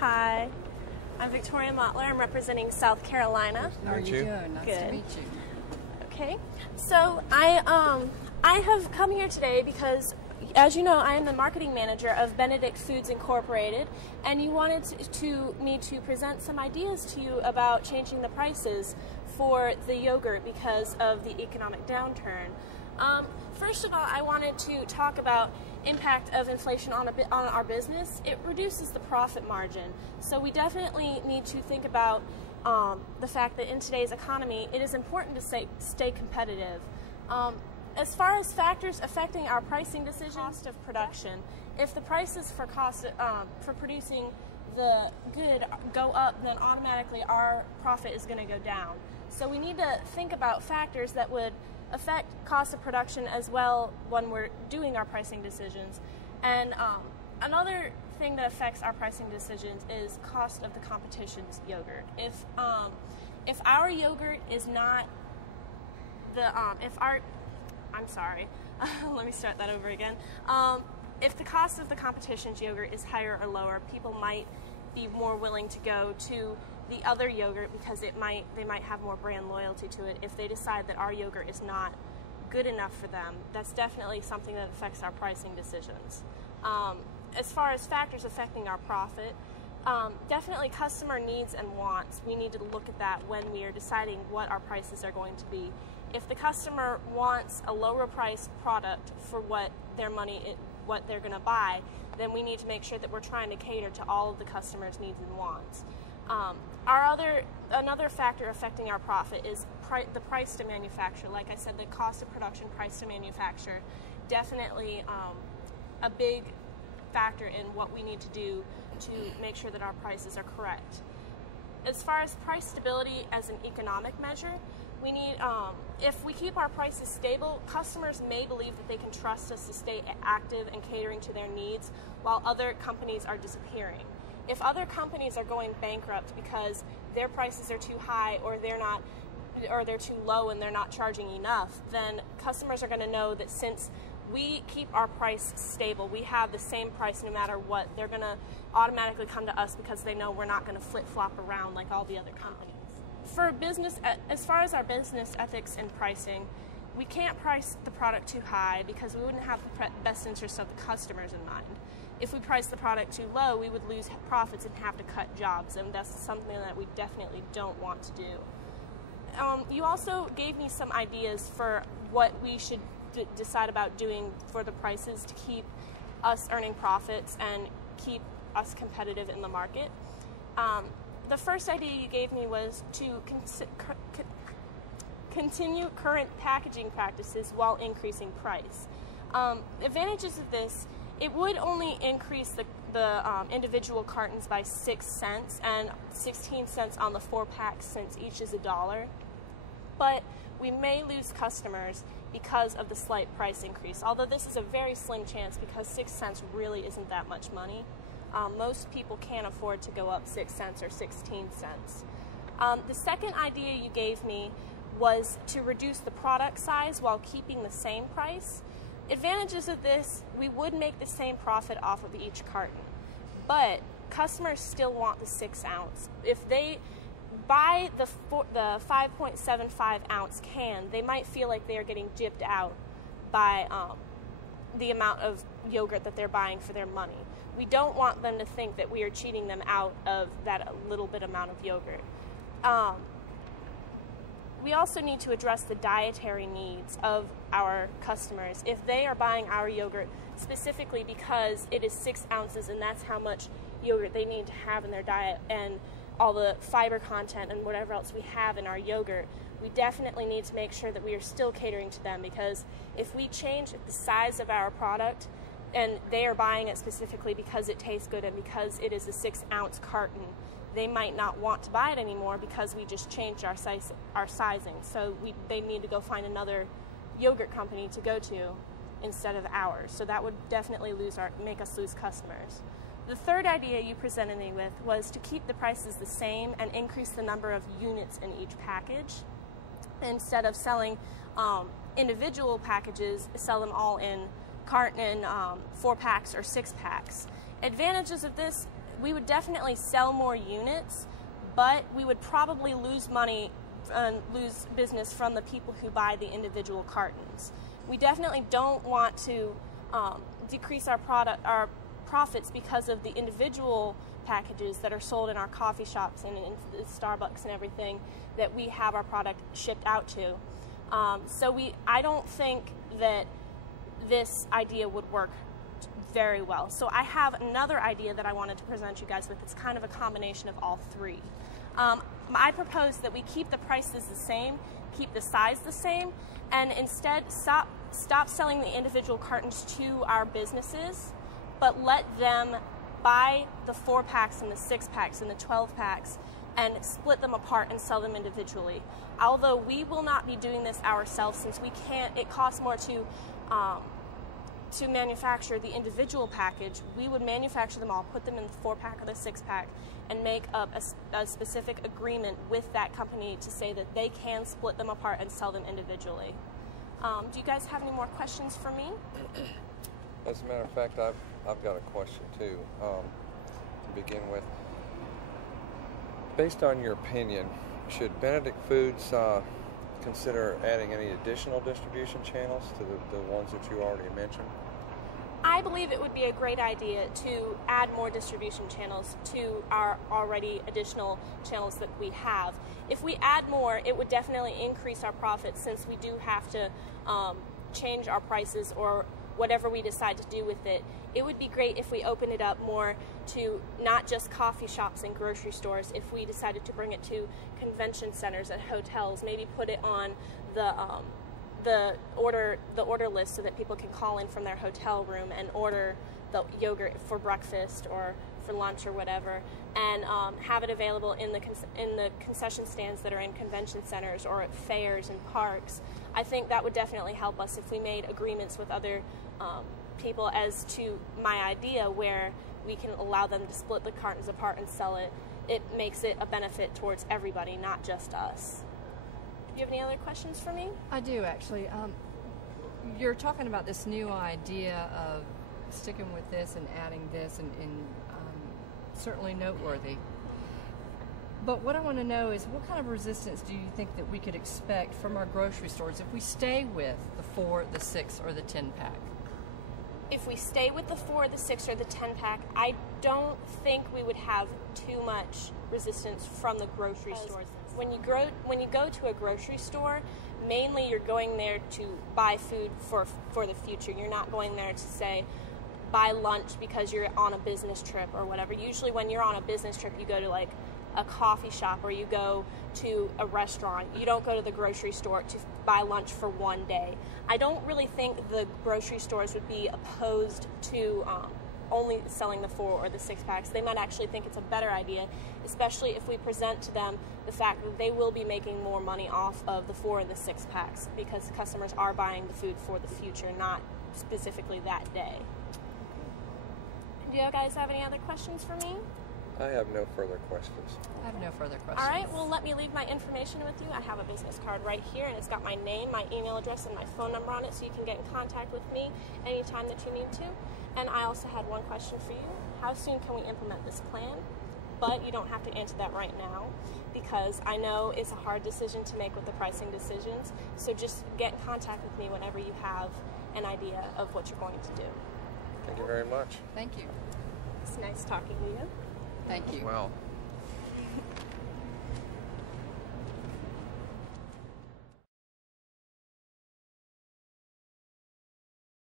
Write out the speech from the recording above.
Hi, I'm Victoria Mottler. I'm representing South Carolina. How are you doing? Nice Good. to meet you. Okay, so I have come here today because, as you know, I am the marketing manager of Benedict Foods Incorporated, and you wanted me to present some ideas to you about changing the prices for the yogurt because of the economic downturn. First of all, I wanted to talk about impact of inflation on our business. It reduces the profit margin, so we definitely need to think about the fact that in today's economy, it is important to stay competitive. As far as factors affecting our pricing decisions, cost of production. If the prices for producing the good go up, then automatically our profit is going to go down. So we need to think about factors that would affect cost of production as well when we're doing our pricing decisions. And another thing that affects our pricing decisions is cost of the competition's yogurt. If our yogurt is not I'm sorry, let me start that over again. If the cost of the competition's yogurt is higher or lower, people might be more willing to go to the other yogurt because they might have more brand loyalty to it. If they decide that our yogurt is not good enough for them, that's definitely something that affects our pricing decisions. As far as factors affecting our profit, definitely customer needs and wants. We need to look at that when we are deciding what our prices are going to be. If the customer wants a lower priced product for what they're going to buy, then we need to make sure that we're trying to cater to all of the customer's needs and wants. Another factor affecting our profit is the price to manufacture. Like I said, the cost of production, price to manufacture, definitely a big factor in what we need to do to make sure that our prices are correct. As far as price stability as an economic measure, we need, if we keep our prices stable, customers may believe that they can trust us to stay active and catering to their needs while other companies are disappearing. If other companies are going bankrupt because their prices are too high or they're too low and they're not charging enough, then customers are going to know that since we keep our price stable, we have the same price no matter what, they're going to automatically come to us because they know we're not going to flip-flop around like all the other companies. For business, as far as our business ethics and pricing, we can't price the product too high because we wouldn't have the best interest of the customers in mind. If we price the product too low, we would lose profits and have to cut jobs, and that's something that we definitely don't want to do. You also gave me some ideas for what we should decide about doing for the prices to keep us earning profits and keep us competitive in the market. The first idea you gave me was to continue current packaging practices while increasing price. Advantages of this: it would only increase the individual cartons by 6 cents and 16 cents on the 4-pack since each is $1. But we may lose customers because of the slight price increase, although this is a very slim chance because 6 cents really isn't that much money. Most people can't afford to go up 6 cents or 16 cents. The second idea you gave me was to reduce the product size while keeping the same price. Advantages of this: we would make the same profit off of each carton, but customers still want the 6 ounce. If they buy the 5.75 ounce can, they might feel like they are getting gypped out by the amount of yogurt that they're buying for their money. We don't want them to think that we are cheating them out of that little bit amount of yogurt. We also need to address the dietary needs of our customers. If they are buying our yogurt specifically because it is 6 ounces and that's how much yogurt they need to have in their diet and all the fiber content and whatever else we have in our yogurt, we definitely need to make sure that we are still catering to them, because if we change the size of our product and they are buying it specifically because it tastes good and because it is a 6 ounce carton, they might not want to buy it anymore because we just changed our sizing. So they need to go find another yogurt company to go to instead of ours. So that would definitely make us lose customers. The third idea you presented me with was to keep the prices the same and increase the number of units in each package. Instead of selling individual packages, sell them all in carton 4-packs or 6-packs. Advantages of this: we would definitely sell more units, but we would probably lose money and lose business from the people who buy the individual cartons. We definitely don't want to decrease our profits because of the individual packages that are sold in our coffee shops and in Starbucks and everything that we have our product shipped out to. I don't think that this idea would work very well. So I have another idea that I wanted to present you guys with. It's kind of a combination of all three. I propose that we keep the prices the same, keep the size the same, and instead stop selling the individual cartons to our businesses, but let them buy the 4-packs and the 6-packs and the 12-packs and split them apart and sell them individually. Although we will not be doing this ourselves, since we can't, it costs more to manufacture the individual package. We would manufacture them all, put them in the 4-pack or the 6-pack, and make up a specific agreement with that company to say that they can split them apart and sell them individually. Do you guys have any more questions for me? As a matter of fact, I've got a question too, to begin with. Based on your opinion, should Benedict Foods consider adding any additional distribution channels to the ones that you already mentioned? I believe it would be a great idea to add more distribution channels to our already additional channels that we have. If we add more, it would definitely increase our profits, since we do have to change our prices or whatever we decide to do with it. It would be great if we opened it up more to not just coffee shops and grocery stores. If we decided to bring it to convention centers and hotels, maybe put it on the order list so that people can call in from their hotel room and order the yogurt for breakfast or for lunch or whatever, and have it available in the concession stands that are in convention centers or at fairs and parks. I think that would definitely help us if we made agreements with other people as to my idea, where we can allow them to split the cartons apart and sell it. It makes it a benefit towards everybody, not just us. Do you have any other questions for me? I do, actually. You're talking about this new idea of sticking with this and adding this, and certainly noteworthy. But what I want to know is, what kind of resistance do you think that we could expect from our grocery stores if we stay with the 4, the 6, or the 10-pack? If we stay with the 4, the 6, or the 10-pack, I don't think we would have too much resistance from the grocery stores. When you go to a grocery store, mainly you're going there to buy food for the future. You're not going there to say, buy lunch because you're on a business trip or whatever. Usually when you're on a business trip, you go to like a coffee shop or you go to a restaurant. You don't go to the grocery store to buy lunch for one day. I don't really think the grocery stores would be opposed to only selling the 4 or the 6-packs. They might actually think it's a better idea, especially if we present to them the fact that they will be making more money off of the 4 and the 6-packs, because customers are buying the food for the future, not specifically that day. Do you guys have any other questions for me? I have no further questions. I have no further questions. All right, well, let me leave my information with you. I have a business card right here, and it's got my name, my email address, and my phone number on it, so you can get in contact with me anytime that you need to. And I also had one question for you. How soon can we implement this plan? But you don't have to answer that right now, because I know it's a hard decision to make with the pricing decisions. So just get in contact with me whenever you have an idea of what you're going to do. Thank you very much. Thank you. It's nice talking to you. Thank you. Well.